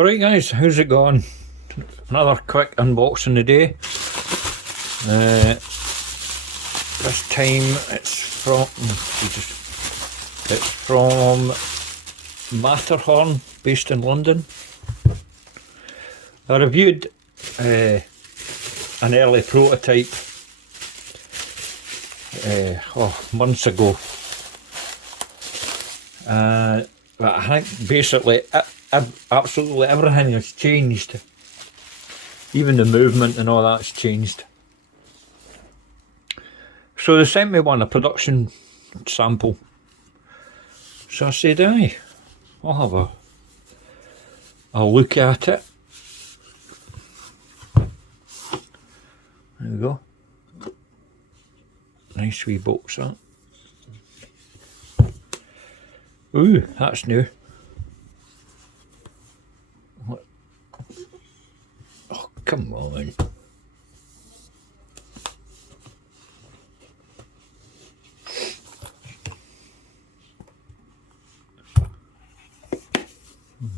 Alright guys, how's it going? Another quick unboxing today. This time it's from Matterhorn, based in London. I reviewed an early prototype months ago. But I think basically absolutely everything has changed. Even the movement and all that's changed. So they sent me a production sample. So I said, aye, I'll have a look at it. There we go. Nice wee box that. Ooh, that's new. What? Oh, come on.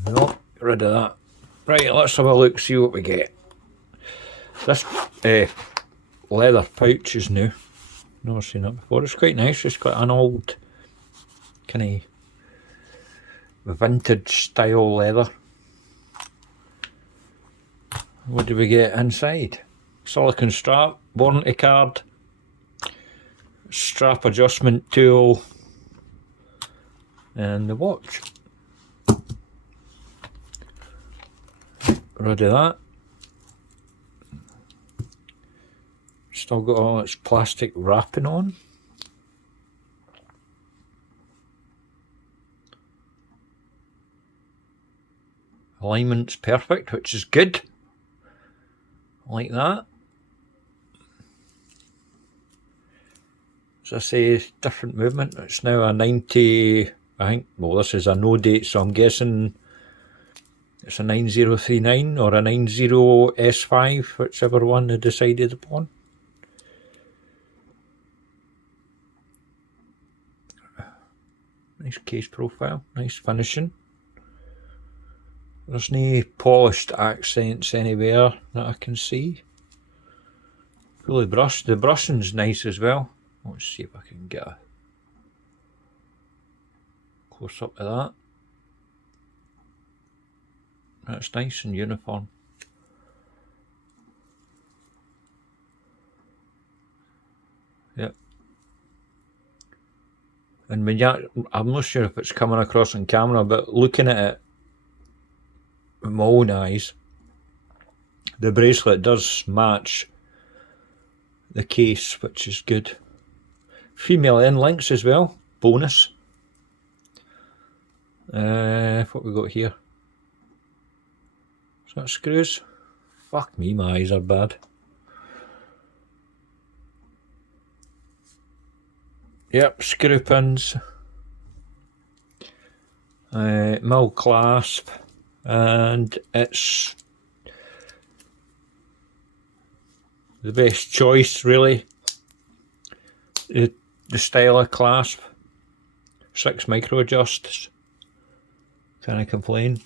No, get rid of that. Right, let's have a look, see what we get. This leather pouch is new. Never seen that before. It's quite nice. It's got an old kind of vintage style leather. What do we get inside? Silicone strap, warranty card, strap adjustment tool, and the watch. Rid of that. Still got all its plastic wrapping on. Alignment's perfect, which is good. Like that. As I say, different movement. It's now a 90, I think, well, this is a no date, so I'm guessing it's a 9039 or a 90S5, whichever one they decided upon. Nice case profile, nice finishing. There's no polished accents anywhere that I can see. Fully brushed. The brushing's nice as well. Let's see if I can get a close up of that. That's nice and uniform. Yep. And when I'm not sure if it's coming across on camera, but looking at it with my own eyes, the bracelet does match the case, which is good. Female end links as well, bonus. What we got here? Is that screws? Fuck me, my eyes are bad. Yep, screw pins. Mill clasp. And it's the best choice, really. The style of clasp. 6 micro adjusts. Can't complain.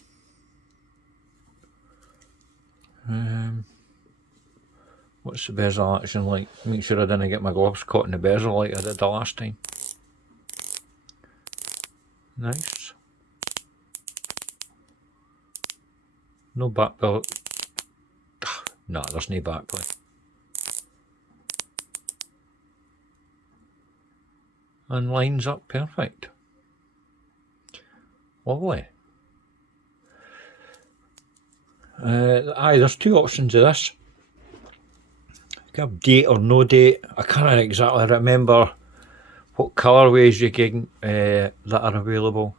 What's the bezel action like? Make sure I didn't get my gloves caught in the bezel like I did the last time. Nice. No back belt. No, there's no back plate. And lines up perfect. Lovely. Aye, there's 2 options of this. You can have date or no date. I can't exactly remember what colourways you get that are available.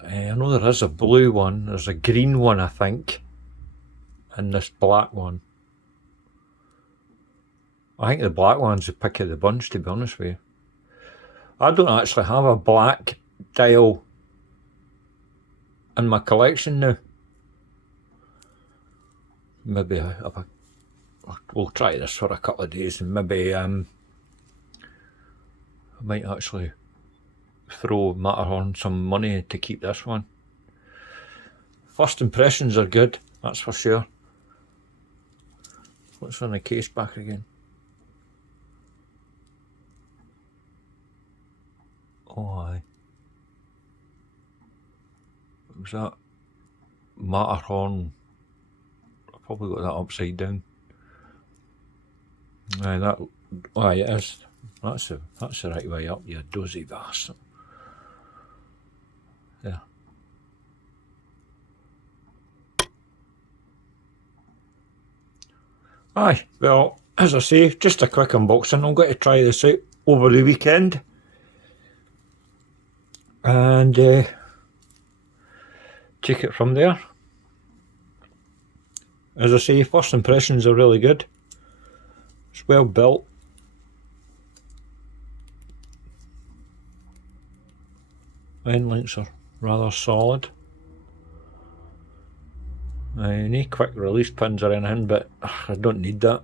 I know there is a blue one, there's a green one I think, and this black one. I think the black one's the pick of the bunch, to be honest with you. I don't actually have a black dial in my collection now. Maybe we'll try this for a couple of days and maybe I might actually throw Matterhorn some money to keep this one. First impressions are good, that's for sure. What's on the case back again? Oh, aye. What was that? Matterhorn. I probably got that upside down. Aye, that. Aye, it is. That's the right way up, you dozy bastard. Yeah. Aye, well, as I say, just a quick unboxing. I'm going to try this out over the weekend. And take it from there. As I say, first impressions are really good. It's well built. End links are rather solid. No quick release pins or anything, but I don't need that.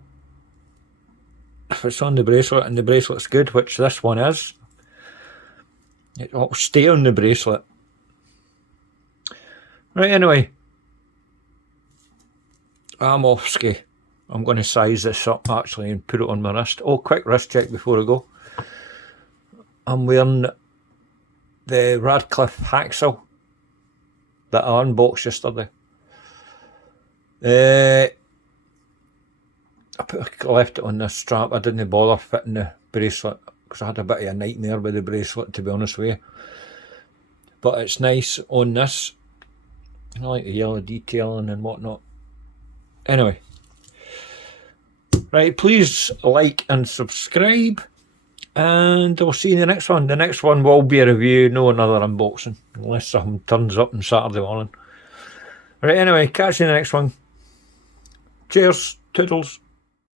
If it's on the bracelet and the bracelet's good, which this one is, it'll stay on the bracelet. Right, anyway, I'm off ski. I'm going to size this up actually and put it on my wrist. Oh, quick wrist check before I go. I'm wearing the Radcliffe Haxel that I unboxed yesterday. I left it on the strap. I didn't bother fitting the bracelet because I had a bit of a nightmare with the bracelet, to be honest with you. But it's nice on this. I like the yellow detailing and whatnot. Anyway, right, please like and subscribe, and I'll see you in the next one. The next one will be a review, no another unboxing, unless something turns up on Saturday morning. Right, anyway, catch you in the next one. Cheers, toodles.